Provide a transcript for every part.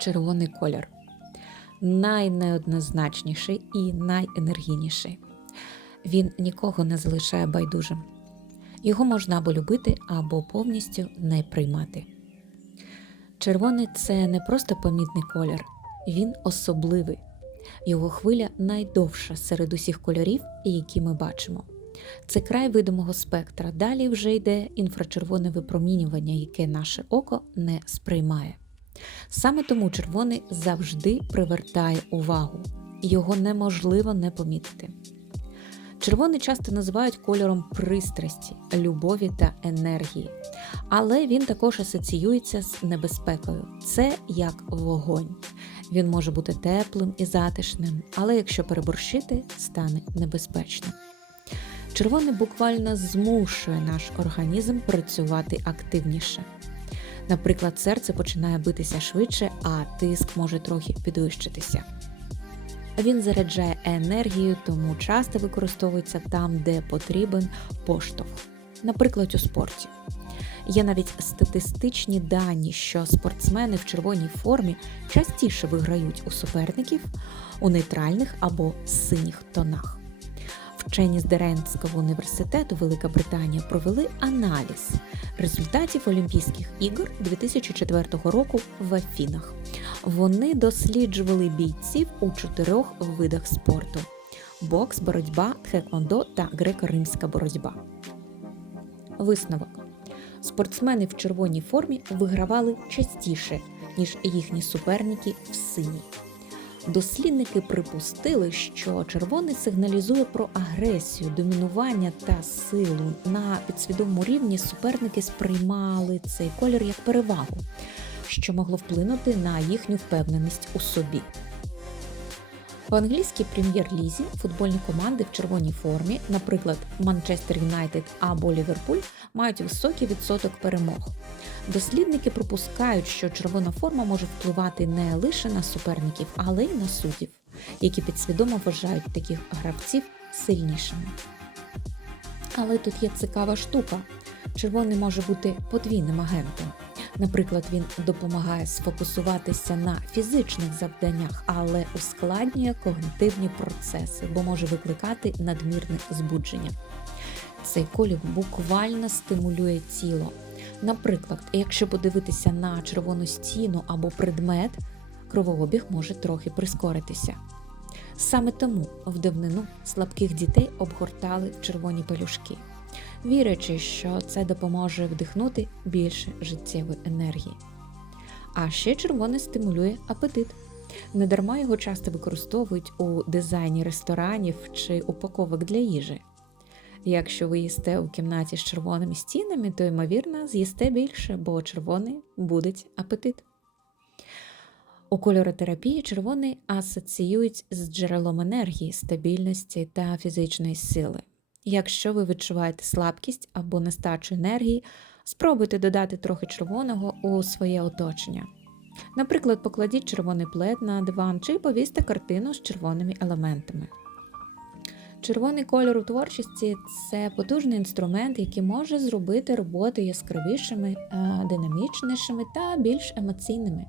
червоний колір. Найнеоднозначніший і найенергійніший. Він нікого не залишає байдужим. Його можна або любити, або повністю не приймати. Червоний це не просто помітний колір, він особливий. Його хвиля найдовша серед усіх кольорів, які ми бачимо. Це край видимого спектра. Далі вже йде інфрачервоне випромінювання, яке наше око не сприймає. Саме тому червоний завжди привертає увагу, його неможливо не помітити. Червоний часто називають кольором пристрасті, любові та енергії, але він також асоціюється з небезпекою. Це як вогонь. Він може бути теплим і затишним, але якщо переборщити, стане небезпечним. Червоний буквально змушує наш організм працювати активніше. Наприклад, серце починає битися швидше, а тиск може трохи підвищитися. Він заряджає енергію, тому часто використовується там, де потрібен поштовх, наприклад, у спорті. Є навіть статистичні дані, що спортсмени в червоній формі частіше виграють у суперників у нейтральних або синіх тонах. Вчені з Деренського університету Велика Британія провели аналіз результатів Олімпійських ігор 2004 року в Афінах. Вони досліджували бійців у чотирьох видах спорту: бокс, боротьба, тхеквондо та греко-римська боротьба. Висновок: спортсмени в червоній формі вигравали частіше, ніж їхні суперники в синій. Дослідники припустили, що червоний сигналізує про агресію, домінування та силу. На підсвідомому рівні суперники сприймали цей колір як перевагу, що могло вплинути на їхню впевненість у собі. В англійській прем'єр-лізі футбольні команди в червоній формі, наприклад, Манчестер Юнайтед або Ліверпуль, мають високий відсоток перемог. Дослідники припускають, що червона форма може впливати не лише на суперників, але й на суддів, які підсвідомо вважають таких гравців сильнішими. Але тут є цікава штука: червоний може бути подвійним агентом. Наприклад, він допомагає сфокусуватися на фізичних завданнях, але ускладнює когнитивні процеси, бо може викликати надмірне збудження. Цей колір буквально стимулює тіло. Наприклад, якщо подивитися на червону стіну або предмет, кровообіг може трохи прискоритися. Саме тому в давнину слабких дітей обгортали червоні пелюшки, вірячи, що це допоможе вдихнути більше життєвої енергії. А ще червоний стимулює апетит. Недарма його часто використовують у дизайні ресторанів чи упаковок для їжі. Якщо ви їсте у кімнаті з червоними стінами, то, ймовірно, з'їсте більше, бо червоний буде апетит. У кольоротерапії червоний асоціюють з джерелом енергії, стабільності та фізичної сили. Якщо ви відчуваєте слабкість або нестачу енергії, спробуйте додати трохи червоного у своє оточення. Наприклад, покладіть червоний плед на диван чи повісьте картину з червоними елементами. Червоний кольор у творчості це потужний інструмент, який може зробити роботи яскравішими, е, динамічнішими та більш емоційними.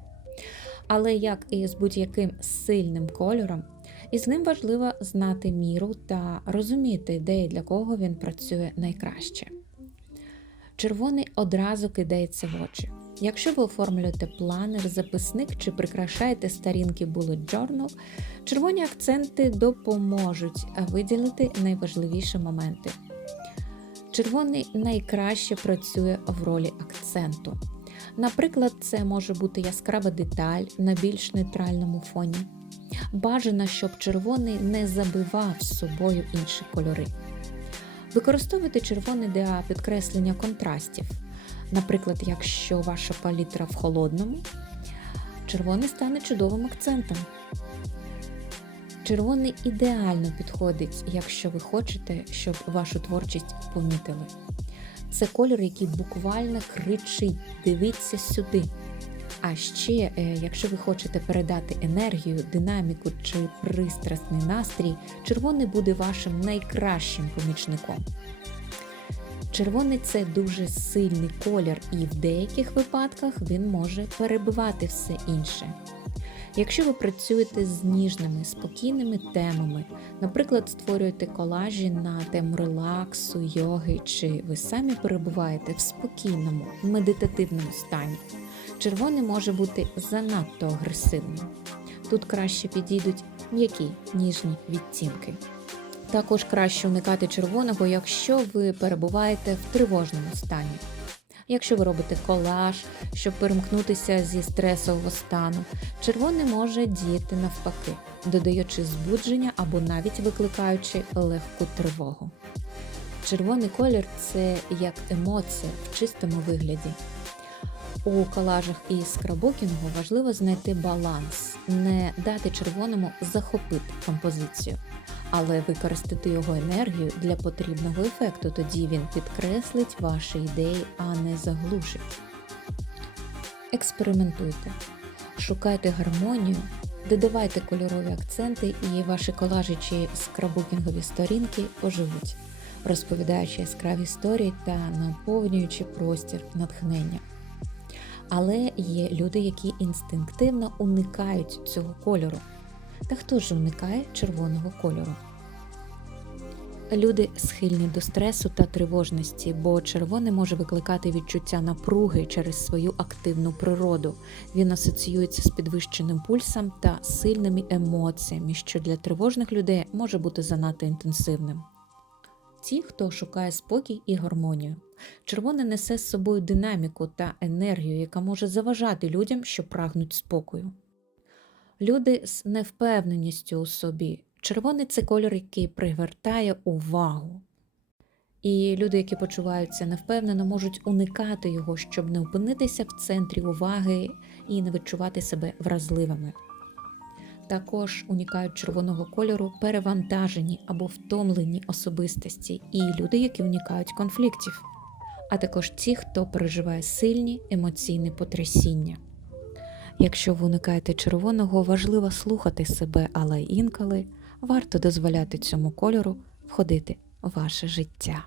Але як і з будь-яким сильним кольором, із ним важливо знати міру та розуміти, де і для кого він працює найкраще. Червоний одразу кидається в очі. Якщо ви оформлюєте планер, записник чи прикрашаєте сторінки Bullet Journal, червоні акценти допоможуть виділити найважливіші моменти. Червоний найкраще працює в ролі акценту. Наприклад, це може бути яскрава деталь на більш нейтральному фоні. Бажано, щоб червоний не забивав з собою інші кольори. Використовуйте червоний для підкреслення контрастів. Наприклад, якщо ваша палітра в холодному, червоний стане чудовим акцентом. Червоний ідеально підходить, якщо ви хочете, щоб вашу творчість помітили. Це колір, який буквально кричить: дивіться сюди. А ще, е, якщо ви хочете передати енергію, динаміку чи пристрасний настрій, червоний буде вашим найкращим помічником. Червоний це дуже сильний колір, і в деяких випадках він може перебивати все інше. Якщо ви працюєте з ніжними, спокійними темами, наприклад, створюєте колажі на тему релаксу, йоги, чи ви самі перебуваєте в спокійному, медитативному стані, червоний може бути занадто агресивним. Тут краще підійдуть м'які ніжні відтінки. Також краще уникати червоного, якщо ви перебуваєте в тривожному стані. Якщо ви робите колаж, щоб перемкнутися зі стресового стану, червоний може діяти навпаки, додаючи збудження або навіть викликаючи легку тривогу. Червоний колір це як емоція в чистому вигляді. У колажах і скрабокінгу важливо знайти баланс, не дати червоному захопити композицію, але використати його енергію для потрібного ефекту. Тоді він підкреслить ваші ідеї, а не заглушить. Експериментуйте, шукайте гармонію, додавайте кольорові акценти, і ваші колажі чи скрабукінгові сторінки оживуть, розповідаючи яскраві історії та наповнюючи простір натхнення. Але є люди, які інстинктивно уникають цього кольору. Та хто ж уникає червоного кольору? Люди схильні до стресу та тривожності, бо червоне може викликати відчуття напруги через свою активну природу. Він асоціюється з підвищеним пульсом та сильними емоціями, що для тривожних людей може бути занадто інтенсивним. Ті, хто шукає спокій і гармонію. Червоне несе з собою динаміку та енергію, яка може заважати людям, що прагнуть спокою. Люди з невпевненістю у собі. Червоний це кольор, який привертає увагу. І люди, які почуваються невпевнено, можуть уникати його, щоб не опинитися в центрі уваги і не відчувати себе вразливими. Також уникають червоного кольору перевантажені або втомлені особистості, і люди, які уникають конфліктів, а також ті, хто переживає сильні емоційні потрясіння. Якщо ви уникаєте червоного, важливо слухати себе, але інколи варто дозволяти цьому кольору входити в ваше життя.